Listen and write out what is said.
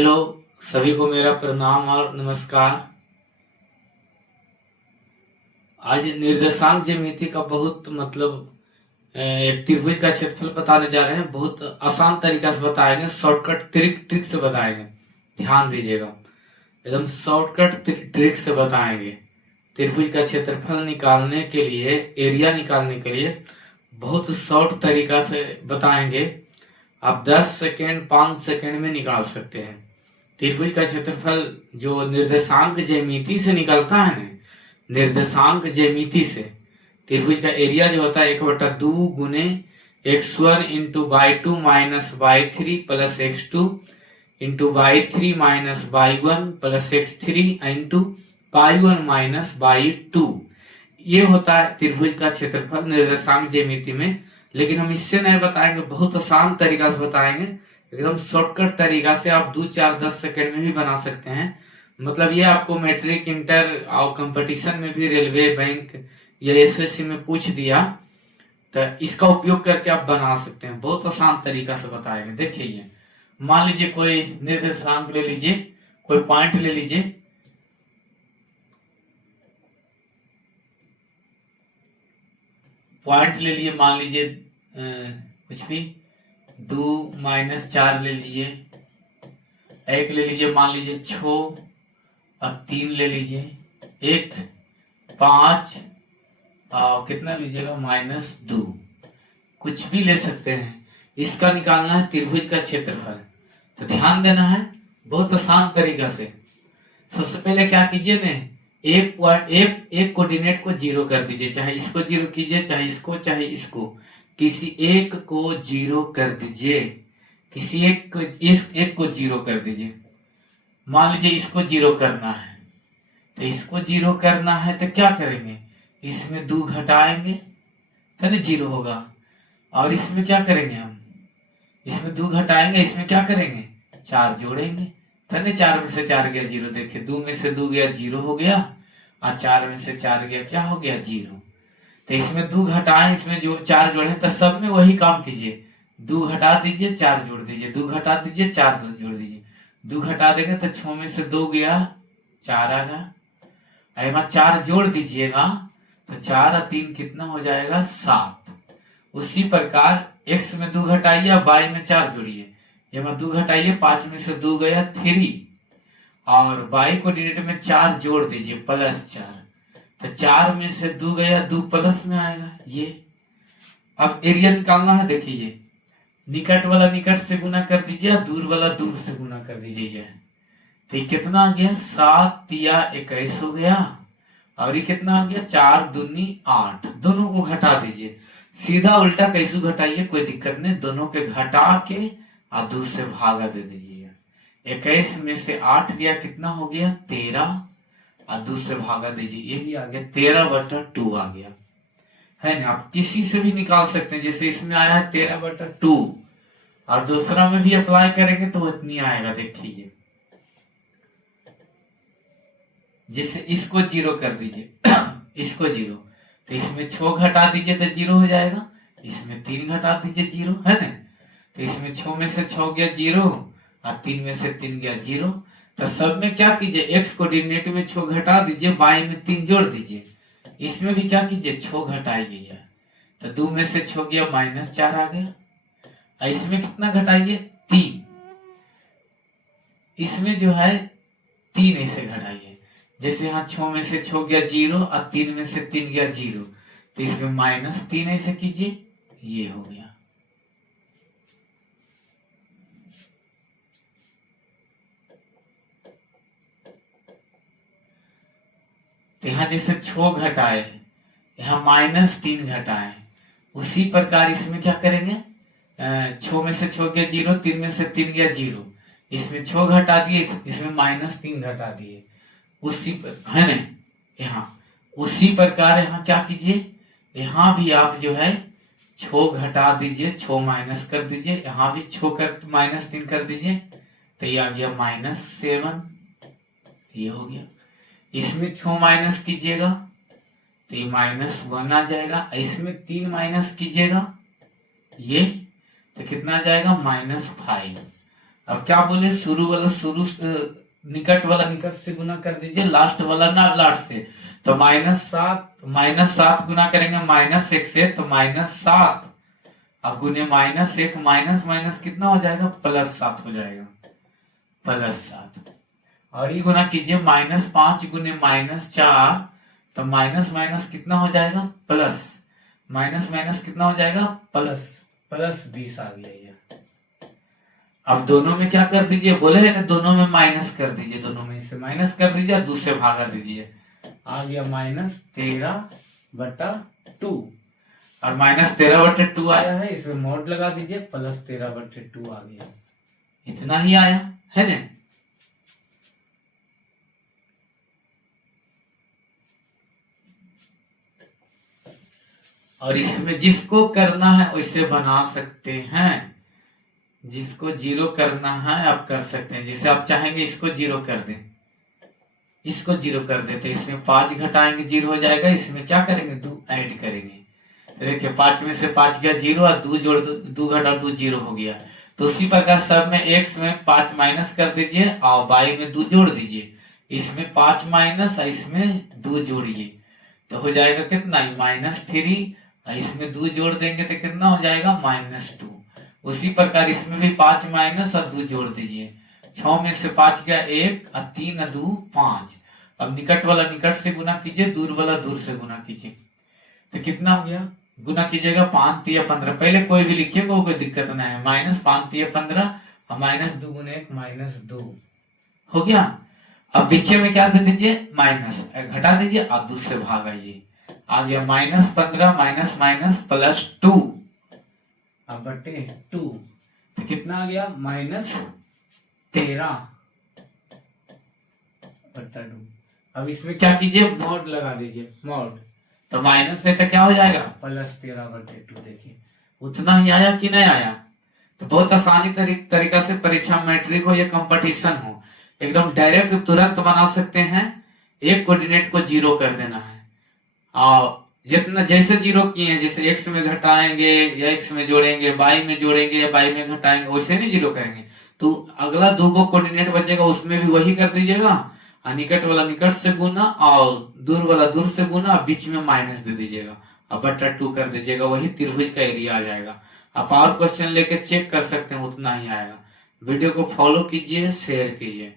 Hello, सभी को मेरा प्रणाम और नमस्कार। आज निर्देशांक ज्यामिति का बहुत एक त्रिभुज का क्षेत्रफल बताने जा रहे हैं। बहुत आसान तरीका से बताएंगे, शॉर्टकट ट्रिक से बताएंगे। ध्यान दीजिएगा, एकदम शॉर्टकट ट्रिक से बताएंगे। त्रिभुज का क्षेत्रफल निकालने के लिए, एरिया निकालने के लिए बहुत शॉर्ट तरीका से बताएंगे। आप 10 सेकेंड 5 सेकेंड में निकाल सकते हैं। त्रिभुज का क्षेत्रफल जो निर्देशांक ज्यामिति से निकलता है ना, निर्देशांक ज्यामिति से त्रिभुज का एरिया जो होता है 1/2 गुने x1 into y2 minus y3 plus x2 into y3 minus y1 plus x3 into y1 minus y2, ये होता है त्रिभुज का क्षेत्रफल निर्देशांक ज्यामिति में। लेकिन हम इससे नहीं बताएंगे, बहुत आसान तरीका से बताएंगे, एकदम शॉर्टकट तरीका से। आप 2 4 10 सेकंड में भी बना सकते हैं। मतलब ये आपको मैट्रिक, इंटर और कंपटीशन में भी, रेलवे, बैंक या एसएससी में पूछ दिया तो इसका उपयोग करके आप बना सकते हैं। बहुत आसान तरीका से बताएंगे। देखिए, ये मान लीजिए कोई निर्देशांक ले लीजिए, कोई पॉइंट ले लीजिए। पॉइंट ले लिए, मान लीजिए कुछ भी 2 - 4 ले लीजिए। एक ले लीजिए, मान लीजिए 6 और 3 ले लीजिए। 1 5 और कितना लीजिएगा -2, कुछ भी ले सकते हैं। इसका निकालना है त्रिभुज का क्षेत्रफल। तो ध्यान देना है, बहुत आसान तरीका से। सबसे पहले क्या कीजिए ने, एक कोऑर्डिनेट को 0 कर दीजिए। चाहे इसको 0 कीजिए, चाहे इसको, चाहे इसको। किसी एक को 0 कर दीजिए, किसी एक को 0 कर दीजिए। मान लीजिए इसको 0 करना है, तो इसको 0 करना है तो क्या करेंगे, इसमें 2 घटाएंगे तो ना 0 होगा। और इसमें क्या करेंगे, हम इसमें 2 घटाएंगे, इसमें क्या करेंगे 4 जोड़ेंगे तो ना 4 में से 4 गया 0। देखिए 2 में से 2 गया 0 हो गया, और 4 में से 4 गया क्या हो गया 0। तो इसमें 2 घटाएं, इसमें जो 4 जोड़े, तो सब में वही काम कीजिए। 2 घटा दीजिए 4 जोड़ दीजिए, 2 घटा दीजिए 4 जोड़ दीजिए। 2 घटा देंगे तो 6 में से 2 गया 4 आ गया। 4 जोड़ दीजिएगा तो 4 और 3 कितना हो जाएगा 7। उसी प्रकार x में 2 घटाइए, y में 4 जोड़िए। यहाँ 2 घटाइए, 5 में से 2 गया 3, और y कोऑर्डिनेट में 4 जोड़ दीजिए +4। तो 4 में से 2 गया 2 प्लस में आएगा ये। अब एरिया निकालना है। देखिए, निकट वाला निकट से गुना कर दीजिए, दूर वाला दूर से गुना कर दीजिए। तो ये कितना आ गया 7 या 21 हो गया। और ये कितना आ गया 4 दूनी 8। दोनों को घटा दीजिए, सीधा उल्टा कैसे घटाइए कोई दिक्कत नहीं। दोनों के घटा के और 2 से भागा दे दीजिए। 21 में से 8 गया कितना हो गया 13, और 2 से भागा दीजिए, ये भी आ गया 13/2 आ गया, है ना। आप किसी से भी निकाल सकते हैं। जैसे इसमें आया है 13/2, और दूसरा में भी अप्लाई करेंगे तो इतनी आएगा। देखिए, जैसे इसको 0 कर दीजिए इसको 0, तो इसमें 6 घटा दीजिए तो 0 हो जाएगा। इसमें 3 घटा दीजिए 0, है ना। तो इसमें 6 में से 6 गया 0, और 3 में से 3 गया 0। तो सब में क्या कीजिए, x कोऑर्डिनेट में 6 घटा दीजिए, y में 3 जोड़ दीजिए। इसमें भी क्या कीजिए 6 घटाइए, तो 2 में से 6 गया -4 आ गया। और इसमें कितना घटाइए 3, इसमें जो है 3 ऐसे घटाइए। जैसे यहाँ 6 में से 6 गया 0, और 3 में से 3 गया 0, तो इसमें -3 ऐसे कीजिए, ये हो गया। तो यहाँ जैसे 6 घटाए, यहाँ -3 घटाए, उसी प्रकार इसमें क्या करेंगे, 6 में से 6 गया 0, 3 में से 3 गया 0, इसमें 6 घटा दिए, इसमें -3 घटा दिए, उसी पर, है ना। यहाँ उसी प्रकार यहाँ क्या कीजिए, यहाँ भी आप जो है 6 घटा दीजिए, 6 माइनस कर दीजिए, यहाँ भी 6 कर -3 कर दीजिए, तो ये आ गया -7, ये हो गया। इसमें 6 माइनस कीजिएगा तो ये -1 आ जाएगा। इसमें 3 माइनस कीजिएगा, ये तो कितना आ जाएगा -5। अब क्या बोले, शुरू वाला शुरू निकट वाला निकट से गुना कर दीजिए, लास्ट वाला ना लास्ट से। तो -7 गुना करेंगे -1 से, तो -7 अब गुने -1 माइनस माइनस कितना हो जाएगा, +7 हो जाएगा, +7। और ये गुना कीजिए -5 गुने -4, तो माइनस माइनस कितना हो जाएगा, प्लस, माइनस माइनस कितना हो जाएगा, प्लस, +20 आ गया ये। अब दोनों में क्या कर दीजिए, बोले है ना दोनों में माइनस कर दीजिए, दोनों में से माइनस कर दीजिए और दूसरे भागा दीजिए, आ गया -13/2। और -13/2 आया है, इसमें मोड लगा दीजिए, +13/2 आ गया, इतना ही आया है ना। और इसमें जिसको करना है वैसे बना सकते हैं, जिसको 0 करना है आप कर सकते हैं, जैसे आप चाहेंगे इसको 0 कर दें, इसको 0 कर देते, इसमें 5 घटाएंगे 0 हो जाएगा, इसमें क्या करेंगे 2 ऐड करेंगे, देखिए 5 में से 5 गया 0 और 2 जोड़ 2 घटा 2 0 हो गया। तो उसी प्रकार सब में x में 5 माइनस कर दीजिए और y में 2 जोड़ दीजिए, इसमें 5 माइनस और इसमें 2 जोड़िए, तो हो जाएगा कितना, -3, इसमें 2 जोड़ देंगे तो कितना हो जाएगा, -2। उसी प्रकार इसमें भी 5 माइनस और 2 जोड़ दीजिए, 6 में से 5 गया 1 और 3 और 2 5। अब निकट वाला निकट से गुना कीजिए, दूर वाला दूर से गुना कीजिए, तो कितना हो गया, गुना कीजिएगा 5 3 15, पहले कोई भी लिखिएगा कोई दिक्कत नहीं है, -5 3 15 और -2 गुने 1 -2 हो गया। अब पीछे में क्या दे दीजिए, माइनस घटा दीजिए, आप दूसरे भाग आइए, आ गया -15 माइनस माइनस +2 अब बटे 2, तो कितना आ गया, -13/2। अब इसमें क्या कीजिए, मॉड लगा दीजिए, मॉड, तो माइनस से तो क्या हो जाएगा, +13/2। देखिए उतना ही आया कि नहीं आया। तो बहुत आसानी तरीका से परीक्षा मैट्रिक हो या कंपटीशन हो, एकदम डायरेक्ट तुरंत बना सकते हैं। एक कोऑर्डिनेट को 0 कर देना है, और जितना जैसे 0 किए हैं, जैसे x में घटाएंगे या x में जोड़ेंगे, y में जोड़ेंगे या y में घटाएंगे, वैसे नहीं 0 करेंगे। तो अगला 2 कोऑर्डिनेट बचेगा उसमें भी वही कर दीजिएगा, निकट वाला निकट से गुना और दूर वाला दूर से गुना, बीच में माइनस दे दीजिएगा और /2 कर दीजिएगा, वही त्रिभुज का एरिया आ जाएगा। आप और क्वेश्चन लेके चेक कर सकते हैं, उतना ही आएगा। वीडियो को फॉलो कीजिए, शेयर कीजिए।